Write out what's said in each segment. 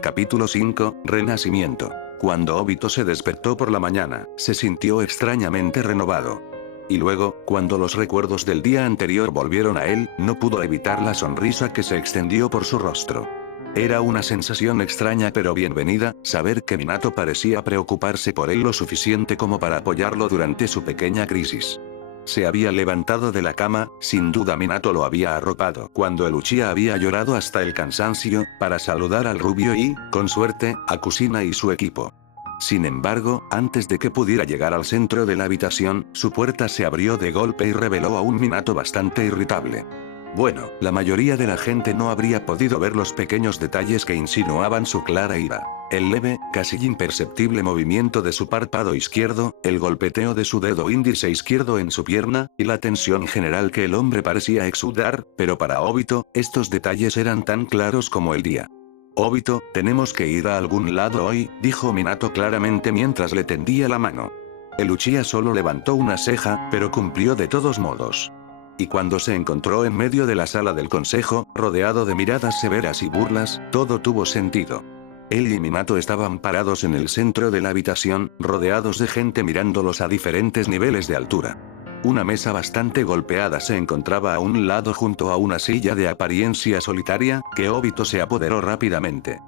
Capítulo 5, Renacimiento. Cuando Obito se despertó por la mañana, se sintió extrañamente renovado. Y luego, cuando los recuerdos del día anterior volvieron a él, no pudo evitar la sonrisa que se extendió por su rostro. Era una sensación extraña pero bienvenida, saber que Minato parecía preocuparse por él lo suficiente como para apoyarlo durante su pequeña crisis. Se había levantado de la cama, sin duda Minato lo había arropado cuando el Uchiha había llorado hasta el cansancio, para saludar al rubio y, con suerte, a Kushina y su equipo. Sin embargo, antes de que pudiera llegar al centro de la habitación, su puerta se abrió de golpe y reveló a un Minato bastante irritable. Bueno, la mayoría de la gente no habría podido ver los pequeños detalles que insinuaban su clara ira. El leve, casi imperceptible movimiento de su párpado izquierdo, el golpeteo de su dedo índice izquierdo en su pierna, y la tensión general que el hombre parecía exudar, pero para Obito, estos detalles eran tan claros como el día. Obito, tenemos que ir a algún lado hoy, dijo Minato claramente mientras le tendía la mano. El Uchiha solo levantó una ceja, pero cumplió de todos modos. Y cuando se encontró en medio de la sala del consejo, rodeado de miradas severas y burlas, todo tuvo sentido. Él y Minato estaban parados en el centro de la habitación, rodeados de gente mirándolos a diferentes niveles de altura. Una mesa bastante golpeada se encontraba a un lado junto a una silla de apariencia solitaria, que Obito se apoderó rápidamente.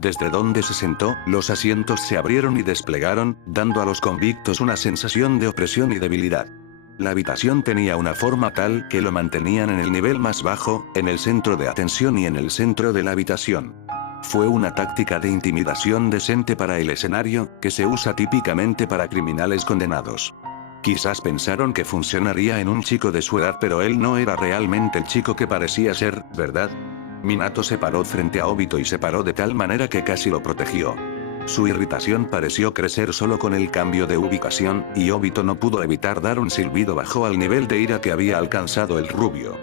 Desde donde se sentó, los asientos se abrieron y desplegaron, dando a los convictos una sensación de opresión y debilidad. La habitación tenía una forma tal que lo mantenían en el nivel más bajo, en el centro de atención y en el centro de la habitación. Fue una táctica de intimidación decente para el escenario, que se usa típicamente para criminales condenados. Quizás pensaron que funcionaría en un chico de su edad, pero él no era realmente el chico que parecía ser, ¿verdad? Minato se paró frente a Obito y se paró de tal manera que casi lo protegió. Su irritación pareció crecer solo con el cambio de ubicación, y Obito no pudo evitar dar un silbido bajo al nivel de ira que había alcanzado el rubio.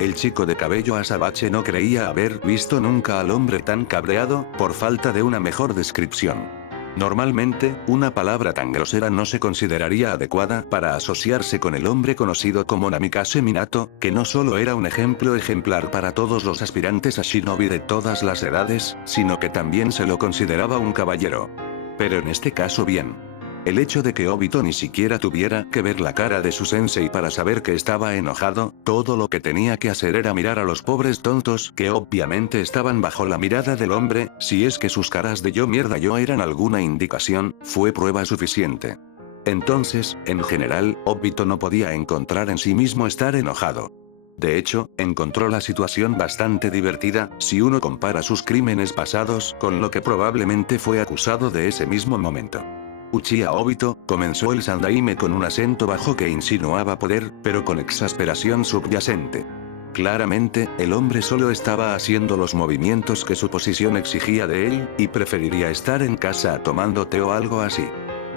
El chico de cabello azabache no creía haber visto nunca al hombre tan cabreado, por falta de una mejor descripción. Normalmente, una palabra tan grosera no se consideraría adecuada para asociarse con el hombre conocido como Namikaze Minato, que no solo era un ejemplo ejemplar para todos los aspirantes a shinobi de todas las edades, sino que también se lo consideraba un caballero. Pero en este caso bien. El hecho de que Obito ni siquiera tuviera que ver la cara de su sensei para saber que estaba enojado, todo lo que tenía que hacer era mirar a los pobres tontos que obviamente estaban bajo la mirada del hombre, si es que sus caras de yo mierda yo eran alguna indicación, fue prueba suficiente. Entonces, en general, Obito no podía encontrar en sí mismo estar enojado. De hecho, encontró la situación bastante divertida, si uno compara sus crímenes pasados con lo que probablemente fue acusado de ese mismo momento. Uchiha Obito, comenzó el Sandaime con un acento bajo que insinuaba poder, pero con exasperación subyacente. Claramente, el hombre solo estaba haciendo los movimientos que su posición exigía de él, y preferiría estar en casa tomando té o algo así.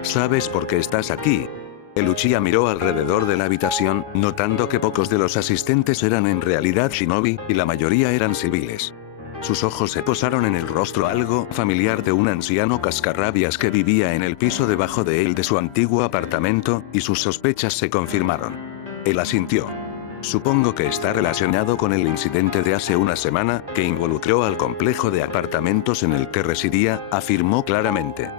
¿Sabes por qué estás aquí? El Uchiha miró alrededor de la habitación, notando que pocos de los asistentes eran en realidad shinobi, y la mayoría eran civiles. Sus ojos se posaron en el rostro algo familiar de un anciano cascarrabias que vivía en el piso debajo de él de su antiguo apartamento, y sus sospechas se confirmaron. Él asintió. Supongo que está relacionado con el incidente de hace una semana, que involucró al complejo de apartamentos en el que residía, afirmó claramente.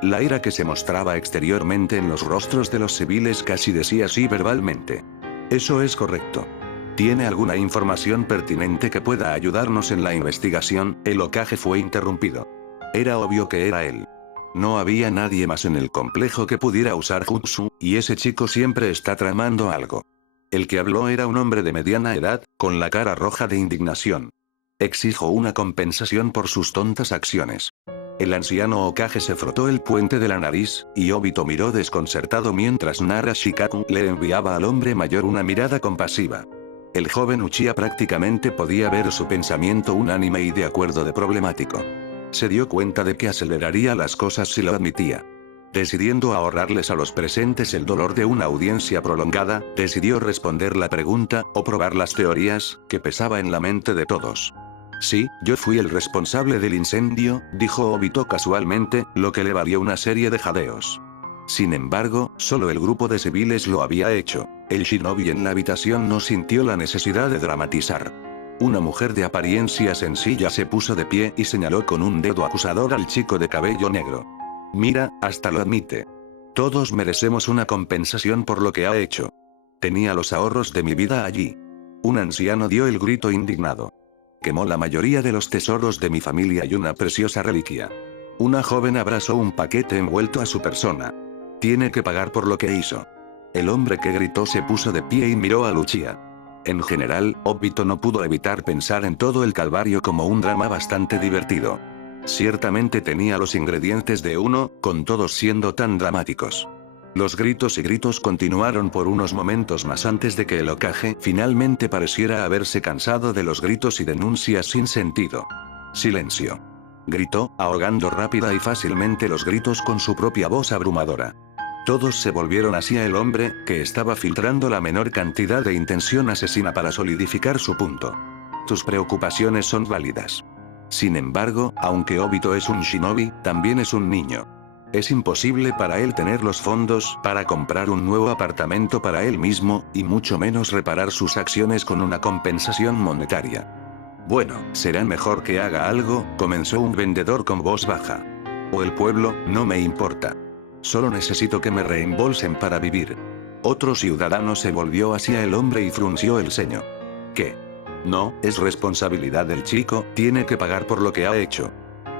La ira que se mostraba exteriormente en los rostros de los civiles casi decía sí verbalmente. Eso es correcto. ¿Tiene alguna información pertinente que pueda ayudarnos en la investigación? El Hokage fue interrumpido. Era obvio que era él. No había nadie más en el complejo que pudiera usar jutsu, y ese chico siempre está tramando algo. El que habló era un hombre de mediana edad, con la cara roja de indignación. Exijo una compensación por sus tontas acciones. El anciano Hokage se frotó el puente de la nariz, y Obito miró desconcertado mientras Nara Shikaku le enviaba al hombre mayor una mirada compasiva. El joven Uchiha prácticamente podía ver su pensamiento unánime y de acuerdo de problemático. Se dio cuenta de que aceleraría las cosas si lo admitía. Decidiendo ahorrarles a los presentes el dolor de una audiencia prolongada, decidió responder la pregunta, o probar las teorías, que pesaba en la mente de todos. Sí, yo fui el responsable del incendio, dijo Obito casualmente, lo que le valió una serie de jadeos. Sin embargo, solo el grupo de civiles lo había hecho. El shinobi en la habitación no sintió la necesidad de dramatizar. Una mujer de apariencia sencilla se puso de pie y señaló con un dedo acusador al chico de cabello negro. Mira, hasta lo admite. Todos merecemos una compensación por lo que ha hecho. Tenía los ahorros de mi vida allí. Un anciano dio el grito indignado. Quemó la mayoría de los tesoros de mi familia y una preciosa reliquia. Una joven abrazó un paquete envuelto a su persona. Tiene que pagar por lo que hizo. El hombre que gritó se puso de pie y miró a Lucia. En general, Obito no pudo evitar pensar en todo el calvario como un drama bastante divertido. Ciertamente tenía los ingredientes de uno, con todos siendo tan dramáticos. Los gritos y gritos continuaron por unos momentos más antes de que el Hokage finalmente pareciera haberse cansado de los gritos y denuncias sin sentido. Silencio. Gritó, ahogando rápida y fácilmente los gritos con su propia voz abrumadora. Todos se volvieron hacia el hombre, que estaba filtrando la menor cantidad de intención asesina para solidificar su punto. Tus preocupaciones son válidas. Sin embargo, aunque Obito es un shinobi, también es un niño. Es imposible para él tener los fondos para comprar un nuevo apartamento para él mismo, y mucho menos reparar sus acciones con una compensación monetaria. Bueno, será mejor que haga algo, comenzó un vendedor con voz baja. O el pueblo, no me importa. Solo necesito que me reembolsen para vivir. Otro ciudadano se volvió hacia el hombre y frunció el ceño. ¿Qué? No, es responsabilidad del chico, tiene que pagar por lo que ha hecho.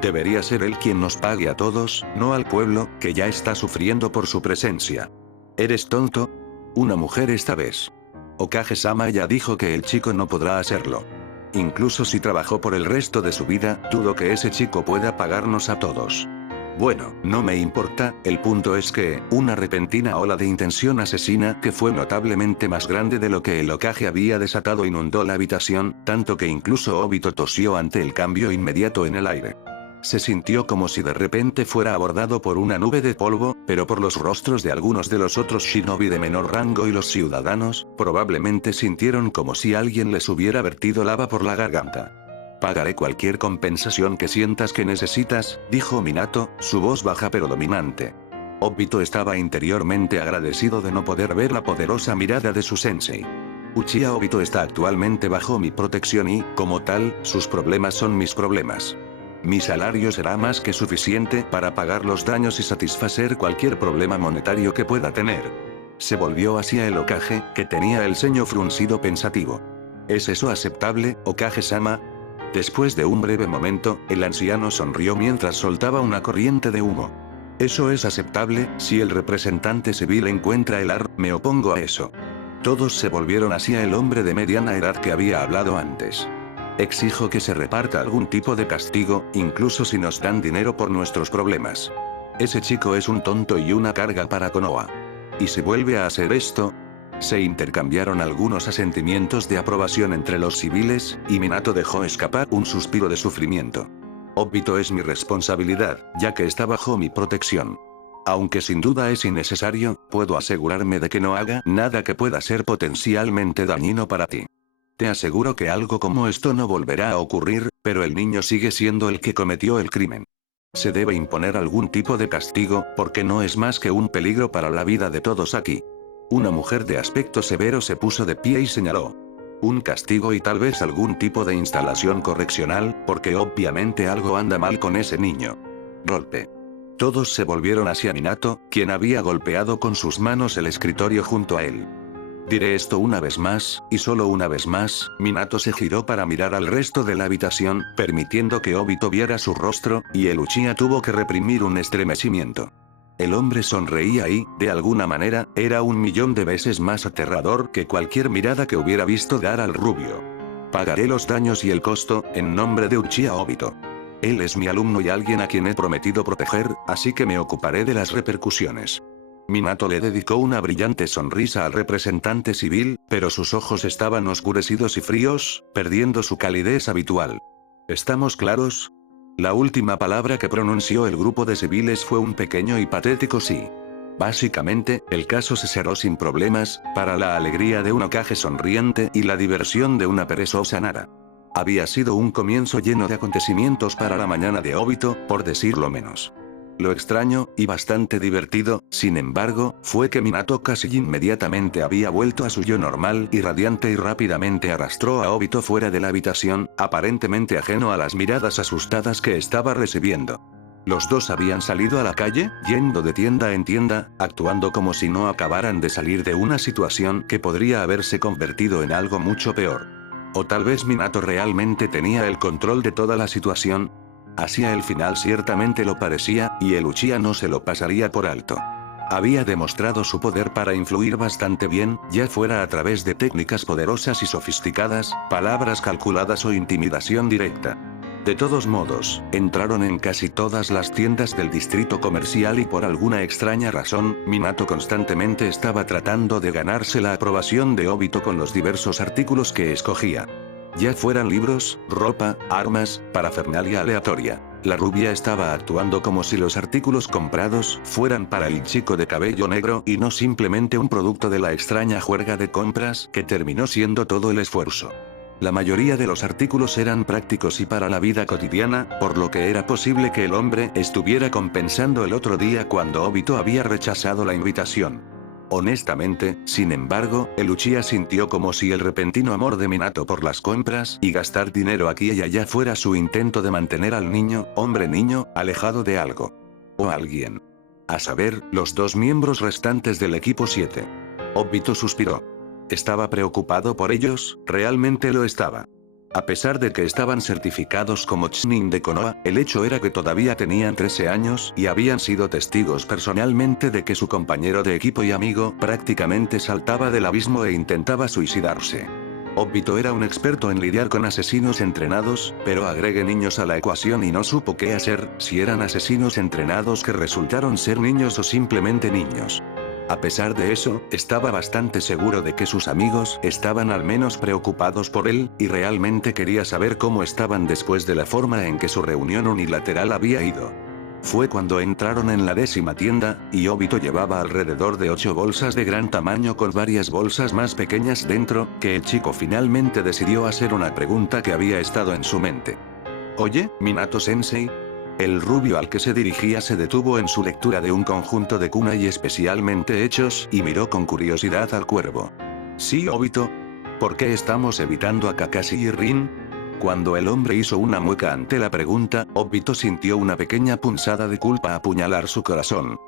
Debería ser él quien nos pague a todos, no al pueblo, que ya está sufriendo por su presencia. ¿Eres tonto? Una mujer esta vez. Hokage-sama ya dijo que el chico no podrá hacerlo. Incluso si trabajó por el resto de su vida, dudo que ese chico pueda pagarnos a todos. Bueno, no me importa, el punto es que, una repentina ola de intención asesina que fue notablemente más grande de lo que el Hokage había desatado inundó la habitación, tanto que incluso Obito tosió ante el cambio inmediato en el aire. Se sintió como si de repente fuera abordado por una nube de polvo, pero por los rostros de algunos de los otros shinobi de menor rango y los ciudadanos, probablemente sintieron como si alguien les hubiera vertido lava por la garganta. Pagaré cualquier compensación que sientas que necesitas, dijo Minato, su voz baja pero dominante. Obito estaba interiormente agradecido de no poder ver la poderosa mirada de su sensei. Uchiha Obito está actualmente bajo mi protección y, como tal, sus problemas son mis problemas. Mi salario será más que suficiente para pagar los daños y satisfacer cualquier problema monetario que pueda tener. Se volvió hacia el Hokage, que tenía el ceño fruncido pensativo. ¿Es eso aceptable, Hokage-sama? Después de un breve momento, el anciano sonrió mientras soltaba una corriente de humo. Eso es aceptable, si el representante civil encuentra el me opongo a eso. Todos se volvieron hacia el hombre de mediana edad que había hablado antes. Exijo que se reparta algún tipo de castigo, incluso si nos dan dinero por nuestros problemas. Ese chico es un tonto y una carga para Konoha. ¿Y si vuelve a hacer esto? Se intercambiaron algunos asentimientos de aprobación entre los civiles, y Minato dejó escapar un suspiro de sufrimiento. Obito es mi responsabilidad, ya que está bajo mi protección. Aunque sin duda es innecesario, puedo asegurarme de que no haga nada que pueda ser potencialmente dañino para ti. Te aseguro que algo como esto no volverá a ocurrir, pero el niño sigue siendo el que cometió el crimen. Se debe imponer algún tipo de castigo, porque no es más que un peligro para la vida de todos aquí. Una mujer de aspecto severo se puso de pie y señaló. Un castigo y tal vez algún tipo de instalación correccional, porque obviamente algo anda mal con ese niño. Golpe. Todos se volvieron hacia Minato, quien había golpeado con sus manos el escritorio junto a él. Diré esto una vez más, y solo una vez más. Minato se giró para mirar al resto de la habitación, permitiendo que Obito viera su rostro, y el Uchiha tuvo que reprimir un estremecimiento. El hombre sonreía y, de alguna manera, era 1.000.000 de veces más aterrador que cualquier mirada que hubiera visto dar al rubio. Pagaré los daños y el costo, en nombre de Uchiha Obito. Él es mi alumno y alguien a quien he prometido proteger, así que me ocuparé de las repercusiones. Minato le dedicó una brillante sonrisa al representante civil, pero sus ojos estaban oscurecidos y fríos, perdiendo su calidez habitual. ¿Estamos claros? La última palabra que pronunció el grupo de civiles fue un pequeño y patético sí. Básicamente, el caso se cerró sin problemas, para la alegría de un Hokage sonriente y la diversión de una perezosa Nara. Había sido un comienzo lleno de acontecimientos para la mañana de Obito, por decirlo menos. Lo extraño, y bastante divertido, sin embargo, fue que Minato casi inmediatamente había vuelto a su yo normal y radiante y rápidamente arrastró a Obito fuera de la habitación, aparentemente ajeno a las miradas asustadas que estaba recibiendo. Los dos habían salido a la calle, yendo de tienda en tienda, actuando como si no acabaran de salir de una situación que podría haberse convertido en algo mucho peor. O tal vez Minato realmente tenía el control de toda la situación. Hacia el final ciertamente lo parecía, y el Uchiha no se lo pasaría por alto. Había demostrado su poder para influir bastante bien, ya fuera a través de técnicas poderosas y sofisticadas, palabras calculadas o intimidación directa. De todos modos, entraron en casi todas las tiendas del distrito comercial y por alguna extraña razón, Minato constantemente estaba tratando de ganarse la aprobación de Obito con los diversos artículos que escogía. Ya fueran libros, ropa, armas, parafernalia aleatoria. La rubia estaba actuando como si los artículos comprados fueran para el chico de cabello negro y no simplemente un producto de la extraña juerga de compras que terminó siendo todo el esfuerzo. La mayoría de los artículos eran prácticos y para la vida cotidiana, por lo que era posible que el hombre estuviera compensando el otro día cuando Obito había rechazado la invitación. Honestamente, sin embargo, el Uchiha sintió como si el repentino amor de Minato por las compras y gastar dinero aquí y allá fuera su intento de mantener al niño, hombre-niño, alejado de algo. O alguien. A saber, los dos miembros restantes del equipo 7. Obito suspiró. ¿Estaba preocupado por ellos? Realmente lo estaba. A pesar de que estaban certificados como Chunin de Konoha, el hecho era que todavía tenían 13 años y habían sido testigos personalmente de que su compañero de equipo y amigo prácticamente saltaba del abismo e intentaba suicidarse. Obito era un experto en lidiar con asesinos entrenados, pero agregue niños a la ecuación y no supo qué hacer, si eran asesinos entrenados que resultaron ser niños o simplemente niños. A pesar de eso, estaba bastante seguro de que sus amigos estaban al menos preocupados por él, y realmente quería saber cómo estaban después de la forma en que su reunión unilateral había ido. Fue cuando entraron en la 10ª tienda, y Obito llevaba alrededor de 8 bolsas de gran tamaño con varias bolsas más pequeñas dentro, que el chico finalmente decidió hacer una pregunta que había estado en su mente. «Oye, Minato-sensei». El rubio al que se dirigía se detuvo en su lectura de un conjunto de kunai especialmente hechos y miró con curiosidad al cuervo. «Sí, Obito. ¿Por qué estamos evitando a Kakashi y Rin?» Cuando el hombre hizo una mueca ante la pregunta, Obito sintió una pequeña punzada de culpa apuñalar su corazón.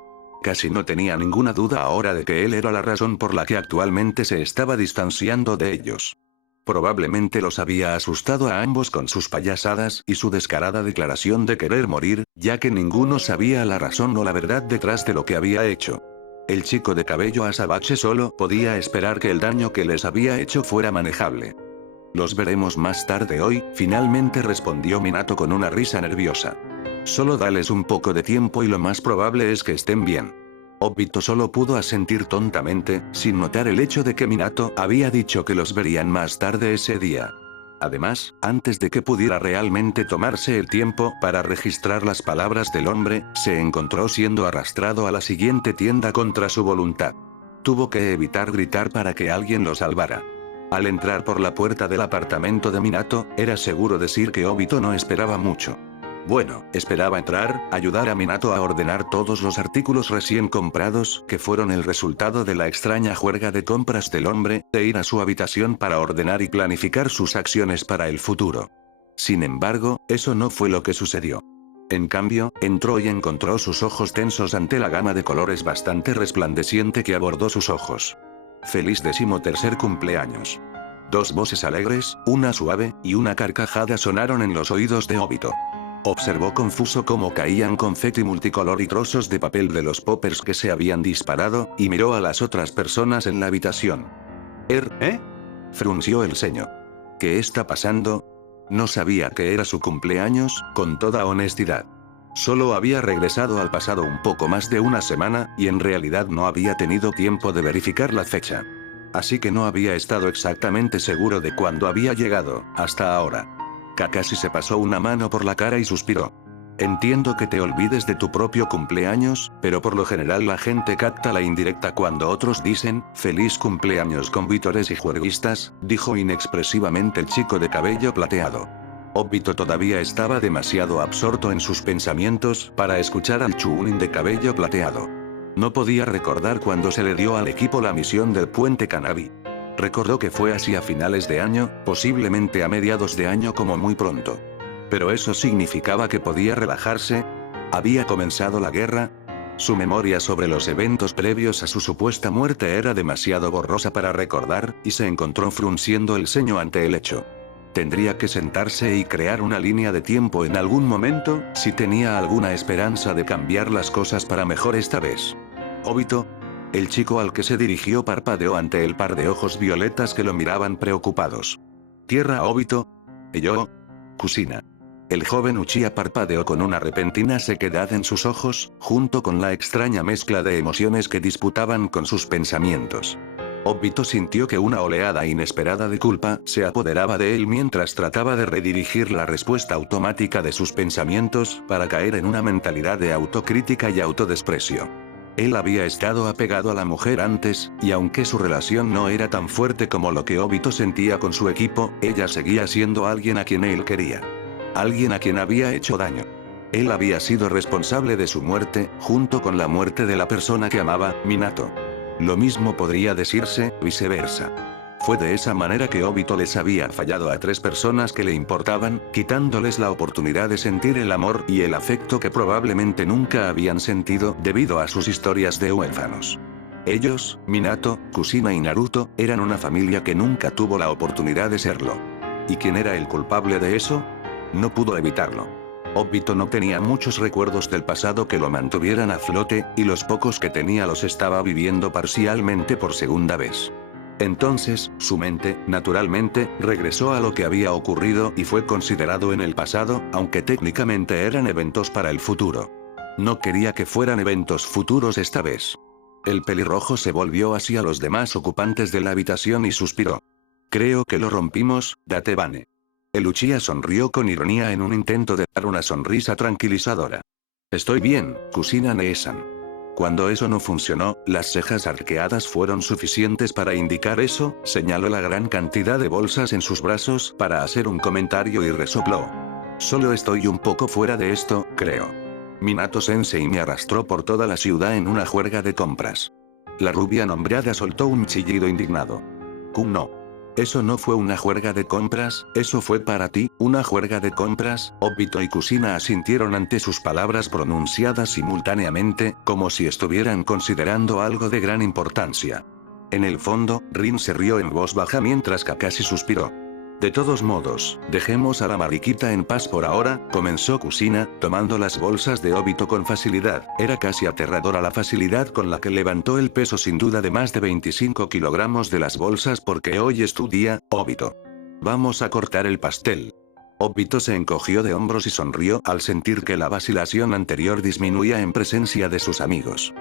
Casi no tenía ninguna duda ahora de que él era la razón por la que actualmente se estaba distanciando de ellos. Probablemente los había asustado a ambos con sus payasadas y su descarada declaración de querer morir, ya que ninguno sabía la razón o la verdad detrás de lo que había hecho. El chico de cabello azabache solo podía esperar que el daño que les había hecho fuera manejable. «Los veremos más tarde hoy», finalmente respondió Minato con una risa nerviosa. «Solo dales un poco de tiempo y lo más probable es que estén bien». Obito solo pudo asentir tontamente, sin notar el hecho de que Minato había dicho que los verían más tarde ese día. Además, antes de que pudiera realmente tomarse el tiempo para registrar las palabras del hombre, se encontró siendo arrastrado a la siguiente tienda contra su voluntad. Tuvo que evitar gritar para que alguien lo salvara. Al entrar por la puerta del apartamento de Minato, era seguro decir que Obito no esperaba mucho. Bueno, esperaba entrar, ayudar a Minato a ordenar todos los artículos recién comprados, que fueron el resultado de la extraña juerga de compras del hombre, e ir a su habitación para ordenar y planificar sus acciones para el futuro. Sin embargo, eso no fue lo que sucedió. En cambio, entró y encontró sus ojos tensos ante la gama de colores bastante resplandeciente que abordó sus ojos. «Feliz 13º cumpleaños». Dos voces alegres, una suave, y una carcajada sonaron en los oídos de Obito. Observó confuso cómo caían confeti multicolor y trozos de papel de los poppers que se habían disparado, y miró a las otras personas en la habitación. ¿Eh? Frunció el ceño. ¿Qué está pasando? No sabía que era su cumpleaños, con toda honestidad. Solo había regresado al pasado un poco más de una semana, y en realidad no había tenido tiempo de verificar la fecha. Así que no había estado exactamente seguro de cuándo había llegado, hasta ahora. Kakashi se pasó una mano por la cara y suspiró. Entiendo que te olvides de tu propio cumpleaños, pero por lo general la gente capta la indirecta cuando otros dicen, «Feliz cumpleaños con vítores y juerguistas», dijo inexpresivamente el chico de cabello plateado. Obito todavía estaba demasiado absorto en sus pensamientos para escuchar al Chunin de cabello plateado. No podía recordar cuándo se le dio al equipo la misión del puente Kanabi. Recordó que fue así a finales de año, posiblemente a mediados de año como muy pronto. ¿Pero eso significaba que podía relajarse? ¿Había comenzado la guerra? Su memoria sobre los eventos previos a su supuesta muerte era demasiado borrosa para recordar, y se encontró frunciendo el ceño ante el hecho. Tendría que sentarse y crear una línea de tiempo en algún momento, si tenía alguna esperanza de cambiar las cosas para mejor esta vez. Obito. El chico al que se dirigió parpadeó ante el par de ojos violetas que lo miraban preocupados. ¿Tierra, Obito? ¿Yo? Kusina. El joven Uchiha parpadeó con una repentina sequedad en sus ojos, junto con la extraña mezcla de emociones que disputaban con sus pensamientos. Obito sintió que una oleada inesperada de culpa se apoderaba de él mientras trataba de redirigir la respuesta automática de sus pensamientos para caer en una mentalidad de autocrítica y autodesprecio. Él había estado apegado a la mujer antes, y aunque su relación no era tan fuerte como lo que Obito sentía con su equipo, ella seguía siendo alguien a quien él quería. Alguien a quien había hecho daño. Él había sido responsable de su muerte, junto con la muerte de la persona que amaba, Minato. Lo mismo podría decirse, viceversa. Fue de esa manera que Obito les había fallado a 3 personas que le importaban, quitándoles la oportunidad de sentir el amor y el afecto que probablemente nunca habían sentido debido a sus historias de huérfanos. Ellos, Minato, Kusina y Naruto, eran una familia que nunca tuvo la oportunidad de serlo. ¿Y quién era el culpable de eso? No pudo evitarlo. Obito no tenía muchos recuerdos del pasado que lo mantuvieran a flote, y los pocos que tenía los estaba viviendo parcialmente por segunda vez. Entonces, su mente, naturalmente, regresó a lo que había ocurrido y fue considerado en el pasado, aunque técnicamente eran eventos para el futuro. No quería que fueran eventos futuros esta vez. El pelirrojo se volvió hacia los demás ocupantes de la habitación y suspiró. Creo que lo rompimos, Datebane. El Uchiha sonrió con ironía en un intento de dar una sonrisa tranquilizadora. Estoy bien, Kusina Nee-san. Cuando eso no funcionó, las cejas arqueadas fueron suficientes para indicar eso, señaló la gran cantidad de bolsas en sus brazos para hacer un comentario y resopló. Solo estoy un poco fuera de esto, creo. Minato-sensei me arrastró por toda la ciudad en una juerga de compras. La rubia nombrada soltó un chillido indignado. No. Eso no fue una juerga de compras, eso fue para ti, una juerga de compras. Obito y Kusina asintieron ante sus palabras pronunciadas simultáneamente, como si estuvieran considerando algo de gran importancia. En el fondo, Rin se rió en voz baja mientras Kakashi suspiró. De todos modos, dejemos a la mariquita en paz por ahora, comenzó Kusina, tomando las bolsas de Obito con facilidad. Era casi aterradora la facilidad con la que levantó el peso sin duda de más de 25 kilogramos de las bolsas porque hoy es tu día, Obito. Vamos a cortar el pastel. Obito se encogió de hombros y sonrió al sentir que la vacilación anterior disminuía en presencia de sus amigos.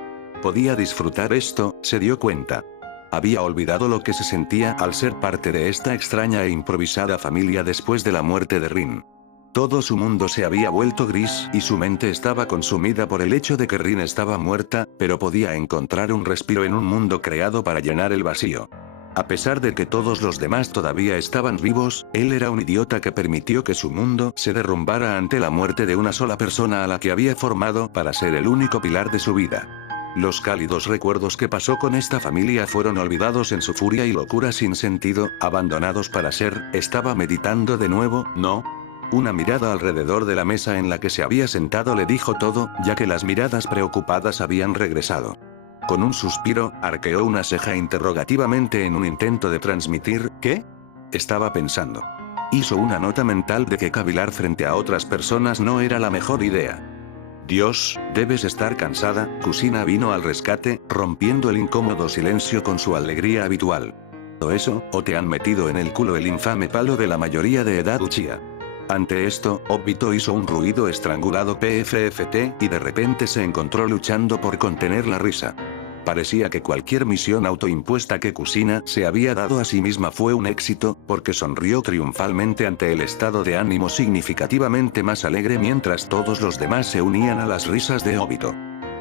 Podía disfrutar esto, se dio cuenta. Había olvidado lo que se sentía al ser parte de esta extraña e improvisada familia después de la muerte de Rin. Todo su mundo se había vuelto gris y su mente estaba consumida por el hecho de que Rin estaba muerta, pero podía encontrar un respiro en un mundo creado para llenar el vacío. A pesar de que todos los demás todavía estaban vivos, él era un idiota que permitió que su mundo se derrumbara ante la muerte de una sola persona a la que había formado para ser el único pilar de su vida. Los cálidos recuerdos que pasó con esta familia fueron olvidados en su furia y locura sin sentido, abandonados para ser. Estaba meditando de nuevo, ¿no? Una mirada alrededor de la mesa en la que se había sentado le dijo todo, ya que las miradas preocupadas habían regresado. Con un suspiro, arqueó una ceja interrogativamente en un intento de transmitir, ¿qué? Estaba pensando. Hizo una nota mental de que cavilar frente a otras personas no era la mejor idea. Dios, debes estar cansada. Kusina vino al rescate, rompiendo el incómodo silencio con su alegría habitual. ¿O eso, o te han metido en el culo el infame palo de la mayoría de edad Uchiha? Ante esto, Obito hizo un ruido estrangulado PFFT, y de repente se encontró luchando por contener la risa. Parecía que cualquier misión autoimpuesta que Kusina se había dado a sí misma fue un éxito, porque sonrió triunfalmente ante el estado de ánimo significativamente más alegre mientras todos los demás se unían a las risas de Obito.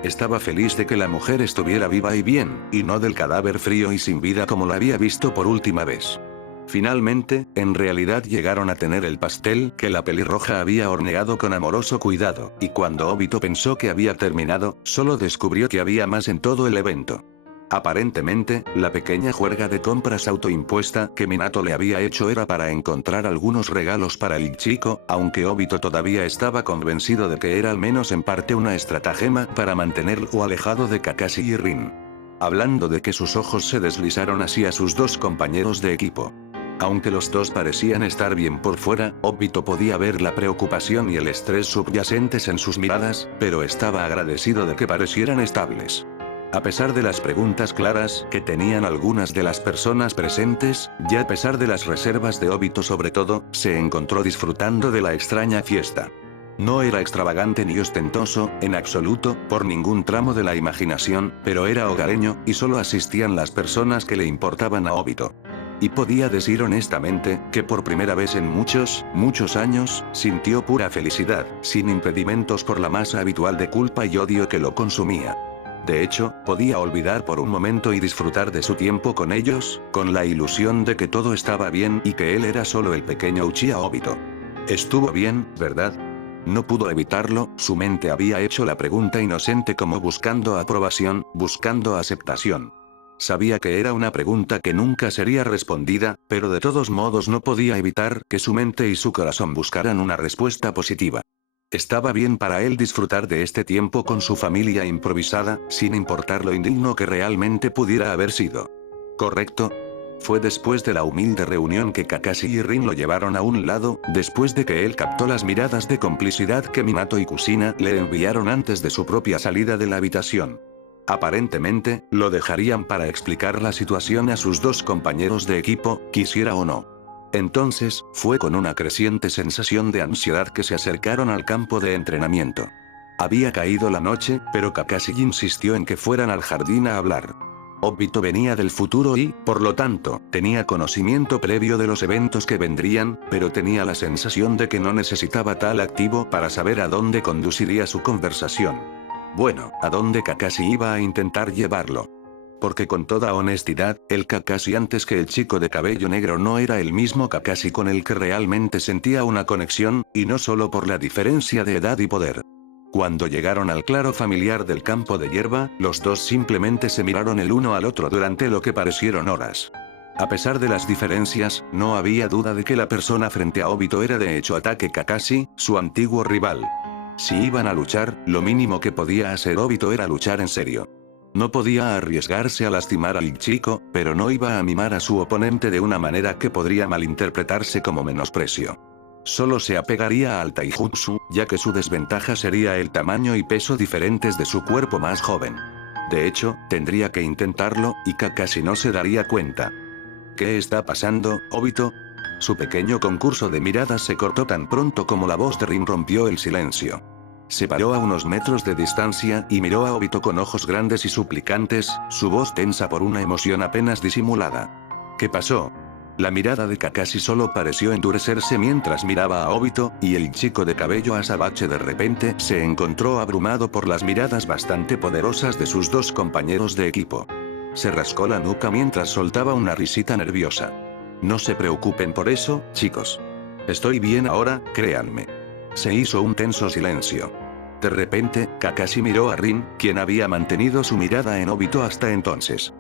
Estaba feliz de que la mujer estuviera viva y bien, y no del cadáver frío y sin vida como la había visto por última vez. Finalmente, en realidad llegaron a tener el pastel que la pelirroja había horneado con amoroso cuidado, y cuando Obito pensó que había terminado, solo descubrió que había más en todo el evento. Aparentemente, la pequeña juerga de compras autoimpuesta que Minato le había hecho era para encontrar algunos regalos para el chico, aunque Obito todavía estaba convencido de que era al menos en parte una estratagema para mantenerlo alejado de Kakashi y Rin. Hablando de que sus ojos se deslizaron hacia sus dos compañeros de equipo. Aunque los dos parecían estar bien por fuera, Obito podía ver la preocupación y el estrés subyacentes en sus miradas, pero estaba agradecido de que parecieran estables. A pesar de las preguntas claras que tenían algunas de las personas presentes, y a pesar de las reservas de Obito sobre todo, se encontró disfrutando de la extraña fiesta. No era extravagante ni ostentoso, en absoluto, por ningún tramo de la imaginación, pero era hogareño, y solo asistían las personas que le importaban a Obito. Y podía decir honestamente, que por primera vez en muchos años, sintió pura felicidad, sin impedimentos por la masa habitual de culpa y odio que lo consumía. De hecho, podía olvidar por un momento y disfrutar de su tiempo con ellos, con la ilusión de que todo estaba bien y que él era solo el pequeño Uchiha Obito. Estuvo bien, ¿verdad? No pudo evitarlo, su mente había hecho la pregunta inocente como buscando aprobación, buscando aceptación. Sabía que era una pregunta que nunca sería respondida, pero de todos modos no podía evitar que su mente y su corazón buscaran una respuesta positiva. Estaba bien para él disfrutar de este tiempo con su familia improvisada, sin importar lo indigno que realmente pudiera haber sido. ¿Correcto? Fue después de la humilde reunión que Kakashi y Rin lo llevaron a un lado, después de que él captó las miradas de complicidad que Minato y Kushina le enviaron antes de su propia salida de la habitación. Aparentemente, lo dejarían para explicar la situación a sus dos compañeros de equipo, quisiera o no. Entonces, fue con una creciente sensación de ansiedad que se acercaron al campo de entrenamiento. Había caído la noche, pero Kakashi insistió en que fueran al jardín a hablar. Obito venía del futuro y, por lo tanto, tenía conocimiento previo de los eventos que vendrían, pero tenía la sensación de que no necesitaba tal activo para saber a dónde conduciría su conversación. Bueno, a dónde Kakashi iba a intentar llevarlo. Porque con toda honestidad, el Kakashi antes que el chico de cabello negro no era el mismo Kakashi con el que realmente sentía una conexión, y no solo por la diferencia de edad y poder. Cuando llegaron al claro familiar del campo de hierba, los dos simplemente se miraron el uno al otro durante lo que parecieron horas. A pesar de las diferencias, no había duda de que la persona frente a Obito era de hecho Ataque Kakashi, su antiguo rival. Si iban a luchar, lo mínimo que podía hacer Obito era luchar en serio. No podía arriesgarse a lastimar al chico, pero no iba a mimar a su oponente de una manera que podría malinterpretarse como menosprecio. Solo se apegaría al taijutsu, ya que su desventaja sería el tamaño y peso diferentes de su cuerpo más joven. De hecho, tendría que intentarlo, y Kakashi no se daría cuenta. ¿Qué está pasando, Obito? Su pequeño concurso de miradas se cortó tan pronto como la voz de Rin rompió el silencio. Se paró a unos metros de distancia y miró a Obito con ojos grandes y suplicantes, su voz tensa por una emoción apenas disimulada. ¿Qué pasó? La mirada de Kakashi solo pareció endurecerse mientras miraba a Obito, y el chico de cabello azabache de repente se encontró abrumado por las miradas bastante poderosas de sus dos compañeros de equipo. Se rascó la nuca mientras soltaba una risita nerviosa. No se preocupen por eso, chicos. Estoy bien ahora, créanme. Se hizo un tenso silencio. De repente, Kakashi miró a Rin, quien había mantenido su mirada en Obito hasta entonces.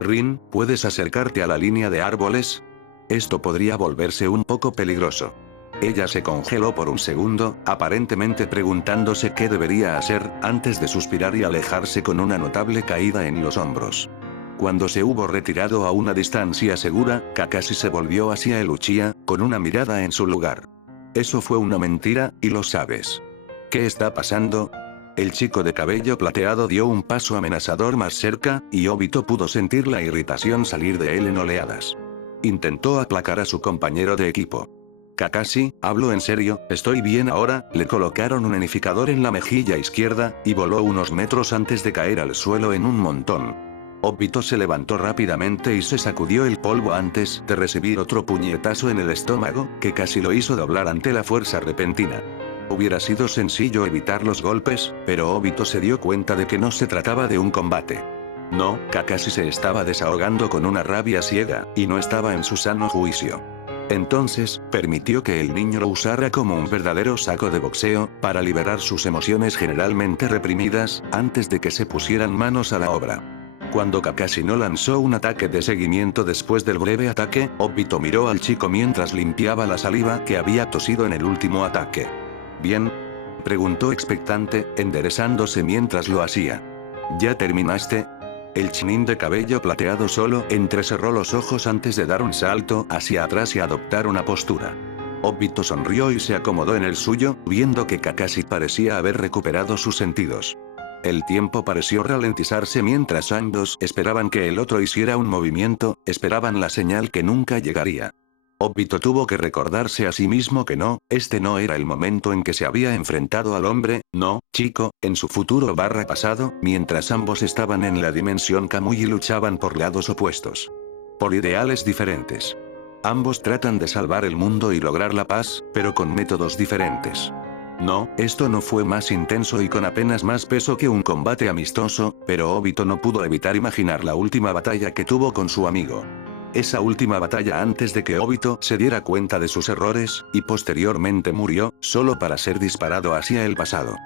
Rin, ¿puedes acercarte a la línea de árboles? Esto podría volverse un poco peligroso. Ella se congeló por un segundo, aparentemente preguntándose qué debería hacer, antes de suspirar y alejarse con una notable caída en los hombros. Cuando se hubo retirado a una distancia segura, Kakashi se volvió hacia el Uchiha, con una mirada en su lugar. Eso fue una mentira, y lo sabes. ¿Qué está pasando? El chico de cabello plateado dio un paso amenazador más cerca, y Obito pudo sentir la irritación salir de él en oleadas. Intentó aplacar a su compañero de equipo. Kakashi, hablo en serio, estoy bien ahora. Le colocaron un unificador en la mejilla izquierda, y voló unos metros antes de caer al suelo en un montón. Obito se levantó rápidamente y se sacudió el polvo antes de recibir otro puñetazo en el estómago, que casi lo hizo doblar ante la fuerza repentina. Hubiera sido sencillo evitar los golpes, pero Obito se dio cuenta de que no se trataba de un combate. No, Kakashi se estaba desahogando con una rabia ciega, y no estaba en su sano juicio. Entonces, permitió que el niño lo usara como un verdadero saco de boxeo, para liberar sus emociones generalmente reprimidas, antes de que se pusieran manos a la obra. Cuando Kakashi no lanzó un ataque de seguimiento después del breve ataque, Obito miró al chico mientras limpiaba la saliva que había tosido en el último ataque. ¿Bien?, preguntó expectante, enderezándose mientras lo hacía. ¿Ya terminaste? El Chunin de cabello plateado solo entrecerró los ojos antes de dar un salto hacia atrás y adoptar una postura. Obito sonrió y se acomodó en el suyo, viendo que Kakashi parecía haber recuperado sus sentidos. El tiempo pareció ralentizarse mientras ambos esperaban que el otro hiciera un movimiento, esperaban la señal que nunca llegaría. Obito tuvo que recordarse a sí mismo que este no era el momento en que se había enfrentado al hombre, chico, en su futuro pasado, mientras ambos estaban en la dimensión Kamui y luchaban por lados opuestos. Por ideales diferentes. Ambos tratan de salvar el mundo y lograr la paz, pero con métodos diferentes. Esto no fue más intenso y con apenas más peso que un combate amistoso, pero Obito no pudo evitar imaginar la última batalla que tuvo con su amigo. Esa última batalla antes de que Obito se diera cuenta de sus errores, y posteriormente murió, solo para ser disparado hacia el pasado.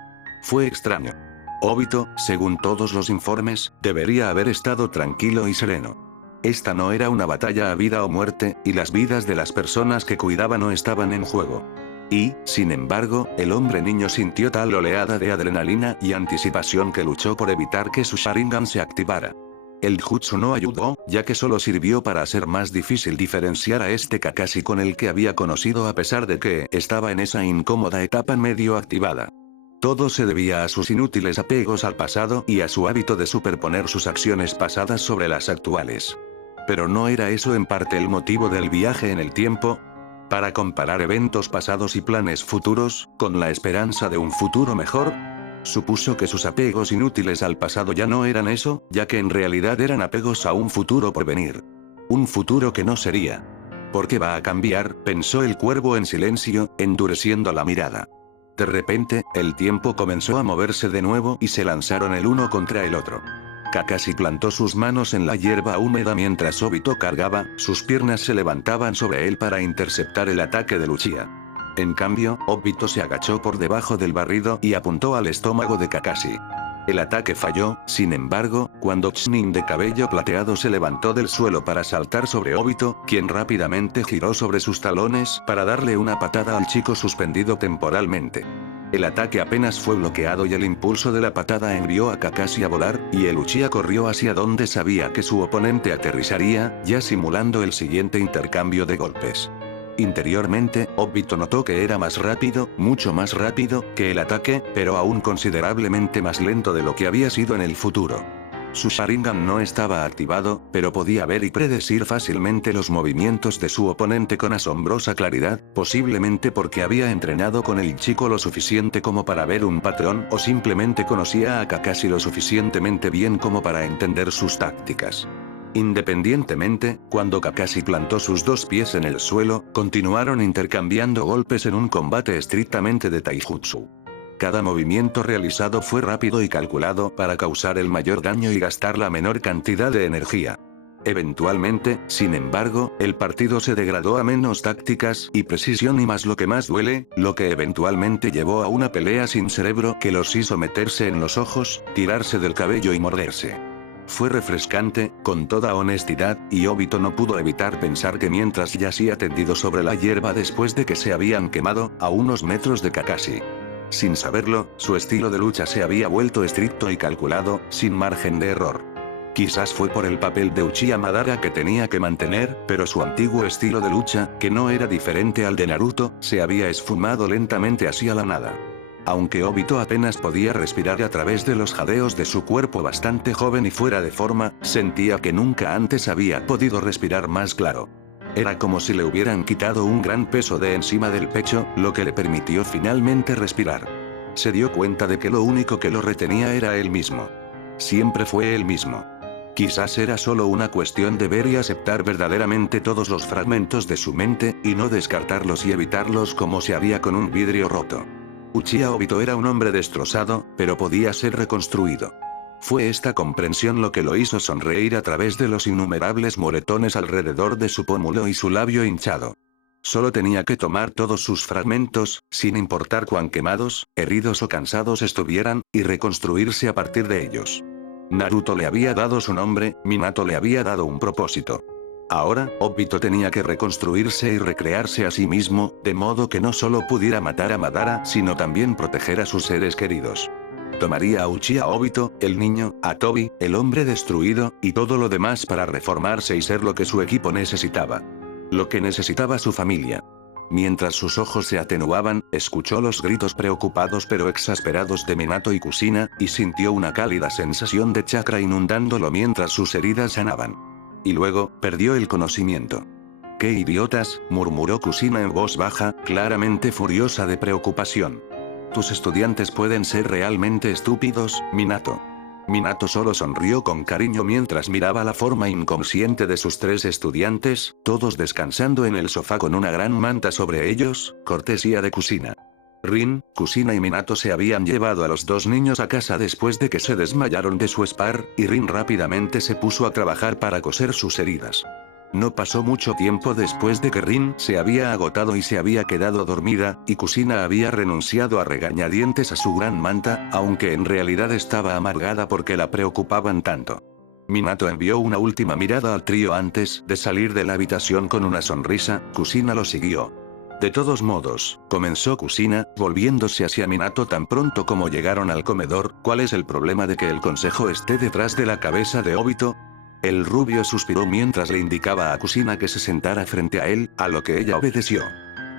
Fue extraño. Obito, según todos los informes, debería haber estado tranquilo y sereno. Esta no era una batalla a vida o muerte, y las vidas de las personas que cuidaba no estaban en juego. Y, sin embargo, el hombre niño sintió tal oleada de adrenalina y anticipación que luchó por evitar que su Sharingan se activara. El jutsu no ayudó, ya que solo sirvió para hacer más difícil diferenciar a este Kakashi con el que había conocido a pesar de que estaba en esa incómoda etapa medio activada. Todo se debía a sus inútiles apegos al pasado y a su hábito de superponer sus acciones pasadas sobre las actuales. Pero ¿no era eso en parte el motivo del viaje en el tiempo? Para comparar eventos pasados y planes futuros, con la esperanza de un futuro mejor. Supuso que sus apegos inútiles al pasado ya no eran eso, ya que en realidad eran apegos a un futuro por venir. Un futuro que no sería. ¿Por qué va a cambiar?, pensó el cuervo en silencio, endureciendo la mirada. De repente, el tiempo comenzó a moverse de nuevo y se lanzaron el uno contra el otro. Kakashi plantó sus manos en la hierba húmeda mientras Obito cargaba, sus piernas se levantaban sobre él para interceptar el ataque de Uchiha. En cambio, Obito se agachó por debajo del barrido y apuntó al estómago de Kakashi. El ataque falló, sin embargo, cuando Chunin de cabello plateado se levantó del suelo para saltar sobre Obito, quien rápidamente giró sobre sus talones para darle una patada al chico suspendido temporalmente. El ataque apenas fue bloqueado y el impulso de la patada envió a Kakashi a volar, y el Uchiha corrió hacia donde sabía que su oponente aterrizaría, ya simulando el siguiente intercambio de golpes. Interiormente, Obito notó que era más rápido, mucho más rápido, que el ataque, pero aún considerablemente más lento de lo que había sido en el futuro. Su Sharingan no estaba activado, pero podía ver y predecir fácilmente los movimientos de su oponente con asombrosa claridad, posiblemente porque había entrenado con el chico lo suficiente como para ver un patrón o simplemente conocía a Kakashi lo suficientemente bien como para entender sus tácticas. Independientemente, cuando Kakashi plantó sus dos pies en el suelo, continuaron intercambiando golpes en un combate estrictamente de taijutsu. Cada movimiento realizado fue rápido y calculado para causar el mayor daño y gastar la menor cantidad de energía. Eventualmente, sin embargo, el partido se degradó a menos tácticas y precisión y más lo que más duele, lo que eventualmente llevó a una pelea sin cerebro que los hizo meterse en los ojos, tirarse del cabello y morderse. Fue refrescante, con toda honestidad, y Obito no pudo evitar pensar que mientras yacía tendido sobre la hierba después de que se habían quemado, a unos metros de Kakashi. Sin saberlo, su estilo de lucha se había vuelto estricto y calculado, sin margen de error. Quizás fue por el papel de Uchiha Madara que tenía que mantener, pero su antiguo estilo de lucha, que no era diferente al de Naruto, se había esfumado lentamente hacia la nada. Aunque Obito apenas podía respirar a través de los jadeos de su cuerpo bastante joven y fuera de forma, sentía que nunca antes había podido respirar más claro. Era como si le hubieran quitado un gran peso de encima del pecho, lo que le permitió finalmente respirar. Se dio cuenta de que lo único que lo retenía era él mismo. Siempre fue él mismo. Quizás era solo una cuestión de ver y aceptar verdaderamente todos los fragmentos de su mente, y no descartarlos y evitarlos como se haría con un vidrio roto. Uchiha Obito era un hombre destrozado, pero podía ser reconstruido. Fue esta comprensión lo que lo hizo sonreír a través de los innumerables moretones alrededor de su pómulo y su labio hinchado. Solo tenía que tomar todos sus fragmentos, sin importar cuán quemados, heridos o cansados estuvieran, y reconstruirse a partir de ellos. Naruto le había dado su nombre, Minato le había dado un propósito. Ahora, Obito tenía que reconstruirse y recrearse a sí mismo, de modo que no solo pudiera matar a Madara, sino también proteger a sus seres queridos. Tomaría a Uchiha Obito, el niño, a Tobi, el hombre destruido, y todo lo demás para reformarse y ser lo que su equipo necesitaba. Lo que necesitaba su familia. Mientras sus ojos se atenuaban, escuchó los gritos preocupados pero exasperados de Minato y Kushina, y sintió una cálida sensación de chakra inundándolo mientras sus heridas sanaban. Y luego, perdió el conocimiento. ¡Qué idiotas!, murmuró Kushina en voz baja, claramente furiosa de preocupación. Tus estudiantes pueden ser realmente estúpidos, Minato. Minato solo sonrió con cariño mientras miraba la forma inconsciente de sus 3 estudiantes, todos descansando en el sofá con una gran manta sobre ellos, cortesía de Kushina. Rin, Kushina y Minato se habían llevado a los 2 niños a casa después de que se desmayaron de su spar, y Rin rápidamente se puso a trabajar para coser sus heridas. No pasó mucho tiempo después de que Rin se había agotado y se había quedado dormida, y Kushina había renunciado a regañadientes a su gran manta, aunque en realidad estaba amargada porque la preocupaban tanto. Minato envió una última mirada al trío antes de salir de la habitación con una sonrisa, Kushina lo siguió. De todos modos, comenzó Kushina, volviéndose hacia Minato tan pronto como llegaron al comedor, ¿cuál es el problema de que el consejo esté detrás de la cabeza de Obito? El rubio suspiró mientras le indicaba a Kushina que se sentara frente a él, a lo que ella obedeció.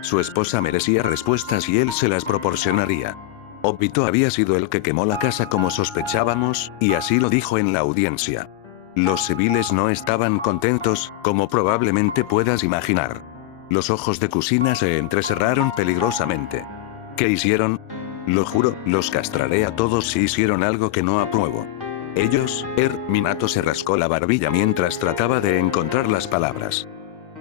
Su esposa merecía respuestas y él se las proporcionaría. Obito había sido el que quemó la casa como sospechábamos, y así lo dijo en la audiencia. Los civiles no estaban contentos, como probablemente puedas imaginar. Los ojos de Kushina se entrecerraron peligrosamente. ¿Qué hicieron? Lo juro, los castraré a todos si hicieron algo que no apruebo. Ellos, Minato se rascó la barbilla mientras trataba de encontrar las palabras.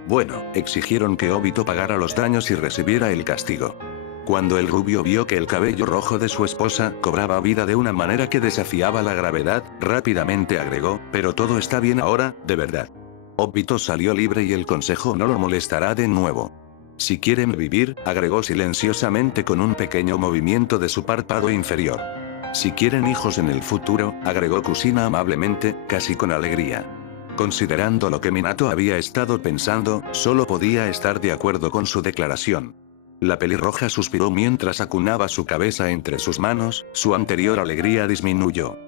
Bueno, exigieron que Obito pagara los daños y recibiera el castigo. Cuando el rubio vio que el cabello rojo de su esposa cobraba vida de una manera que desafiaba la gravedad, rápidamente agregó, pero todo está bien ahora, de verdad. Obito salió libre y el consejo no lo molestará de nuevo. Si quieren vivir, agregó silenciosamente con un pequeño movimiento de su párpado inferior. Si quieren hijos en el futuro, agregó Kushina amablemente, casi con alegría. Considerando lo que Minato había estado pensando, solo podía estar de acuerdo con su declaración. La pelirroja suspiró mientras acunaba su cabeza entre sus manos, su anterior alegría disminuyó.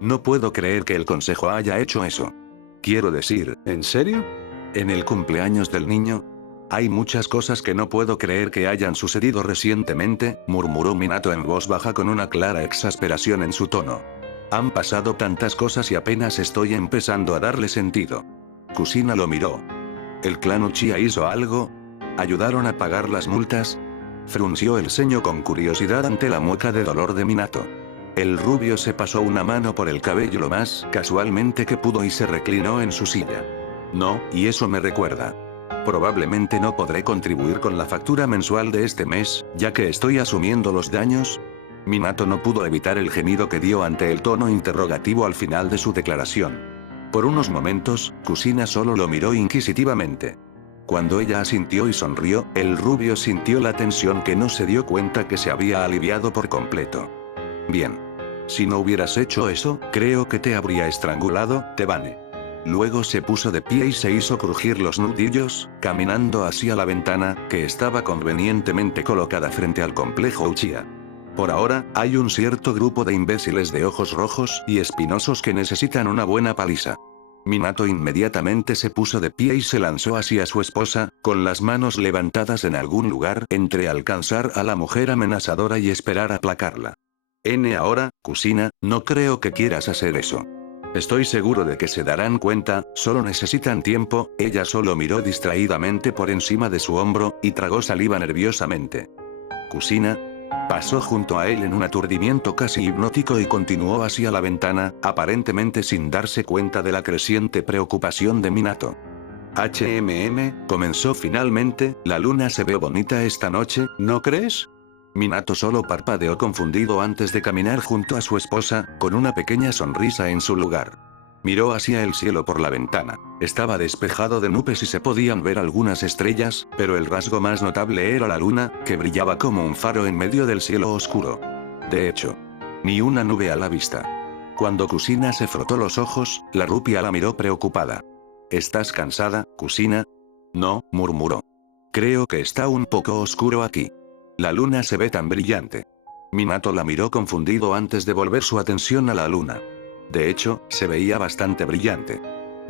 No puedo creer que el consejo haya hecho eso. Quiero decir, ¿en serio? ¿En el cumpleaños del niño? Hay muchas cosas que no puedo creer que hayan sucedido recientemente, murmuró Minato en voz baja con una clara exasperación en su tono. Han pasado tantas cosas y apenas estoy empezando a darle sentido. Kushina lo miró. ¿El clan Uchiha hizo algo? ¿Ayudaron a pagar las multas? Frunció el ceño con curiosidad ante la mueca de dolor de Minato. El rubio se pasó una mano por el cabello lo más casualmente que pudo y se reclinó en su silla. No, y eso me recuerda. Probablemente no podré contribuir con la factura mensual de este mes, ya que estoy asumiendo los daños. Minato no pudo evitar el gemido que dio ante el tono interrogativo al final de su declaración. Por unos momentos, Kushina solo lo miró inquisitivamente. Cuando ella asintió y sonrió, el rubio sintió la tensión que no se dio cuenta que se había aliviado por completo. Bien. Si no hubieras hecho eso, creo que te habría estrangulado, Tebane. Luego se puso de pie y se hizo crujir los nudillos, caminando hacia la ventana, que estaba convenientemente colocada frente al complejo Uchiha. Por ahora, hay un cierto grupo de imbéciles de ojos rojos y espinosos que necesitan una buena paliza. Minato inmediatamente se puso de pie y se lanzó hacia su esposa, con las manos levantadas en algún lugar entre alcanzar a la mujer amenazadora y esperar aplacarla. Ahora, Kushina, no creo que quieras hacer eso. Estoy seguro de que se darán cuenta, solo necesitan tiempo. Ella solo miró distraídamente por encima de su hombro, y tragó saliva nerviosamente. Kushina pasó junto a él en un aturdimiento casi hipnótico y continuó hacia la ventana, aparentemente sin darse cuenta de la creciente preocupación de Minato. Comenzó finalmente, la luna se ve bonita esta noche, ¿no crees? Minato solo parpadeó confundido antes de caminar junto a su esposa, con una pequeña sonrisa en su lugar. Miró hacia el cielo por la ventana. Estaba despejado de nubes y se podían ver algunas estrellas, pero el rasgo más notable era la luna, que brillaba como un faro en medio del cielo oscuro. De hecho, ni una nube a la vista. Cuando Kusina se frotó los ojos, la rupia la miró preocupada. ¿Estás cansada, Kusina? No, murmuró. Creo que está un poco oscuro aquí. La luna se ve tan brillante. Minato la miró confundido antes de volver su atención a la luna. De hecho, se veía bastante brillante.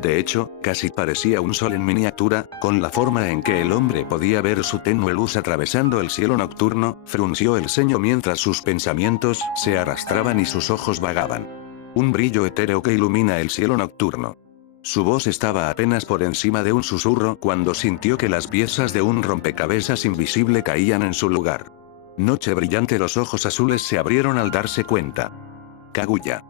De hecho, casi parecía un sol en miniatura, con la forma en que el hombre podía ver su tenue luz atravesando el cielo nocturno. Frunció el ceño mientras sus pensamientos se arrastraban y sus ojos vagaban. Un brillo etéreo que ilumina el cielo nocturno. Su voz estaba apenas por encima de un susurro cuando sintió que las piezas de un rompecabezas invisible caían en su lugar. Noche brillante. Los ojos azules se abrieron al darse cuenta. Kaguya.